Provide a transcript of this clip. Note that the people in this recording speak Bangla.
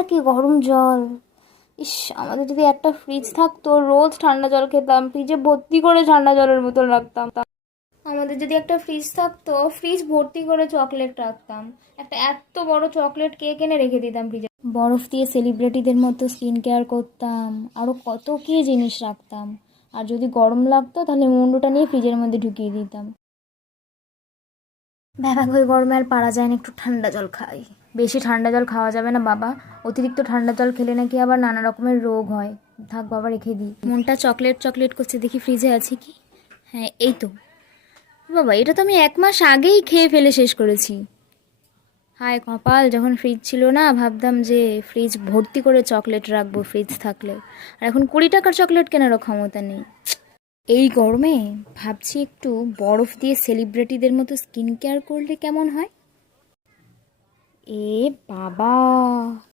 আর কি গরম জল। ইস, আমাদের যদি একটা ফ্রিজ থাকতো, রোজ ঠান্ডা জল খেতাম, ফ্রিজে ভর্তি করে ঠান্ডা জলের বোতল রাখতাম। আমাদের যদি একটা ফ্রিজ থাকতো, ফ্রিজ ভর্তি করে চকলেট রাখতাম, একটা এত বড় চকলেট কেক এনে রেখে দিতাম ফ্রিজে, বরফ দিয়ে সেলিব্রিটিদের মতো স্কিন কেয়ার করতাম, আরো কত কি জিনিস রাখতাম। আর যদি গরম লাগতো তাহলে মুন্ডুটা নিয়ে ফ্রিজের মধ্যে ঢুকিয়ে দিতাম। বাবা, ওই গরমে আর পারা যায় না, একটু ঠান্ডা জল খাই। বেশি ঠান্ডা জল খাওয়া যাবে না বাবা, অতিরিক্ত ঠান্ডা জল খেলে নাকি আবার নানা রকমের রোগ হয়। থাক বাবা, রেখে দিই। মনটা চকলেট চকলেট করছে, দেখি ফ্রিজে আছে কি। হ্যাঁ, এই তো। বাবা, এটা তো আমি 1 মাস আগেই খেয়ে ফেলে শেষ করেছি। হায় কপাল, যখন ফ্রিজ ছিল না ভাবতাম যে ফ্রিজ ভর্তি করে চকলেট রাখবো ফ্রিজ থাকলে, আর এখন 20 টাকার চকলেট কেনারও ক্ষমতা নেই। এই গরমে ভাবছি একটু বরফ দিয়ে সেলিব্রিটিদের মতো স্কিন কেয়ার করলে কেমন হয়। এ বাবা,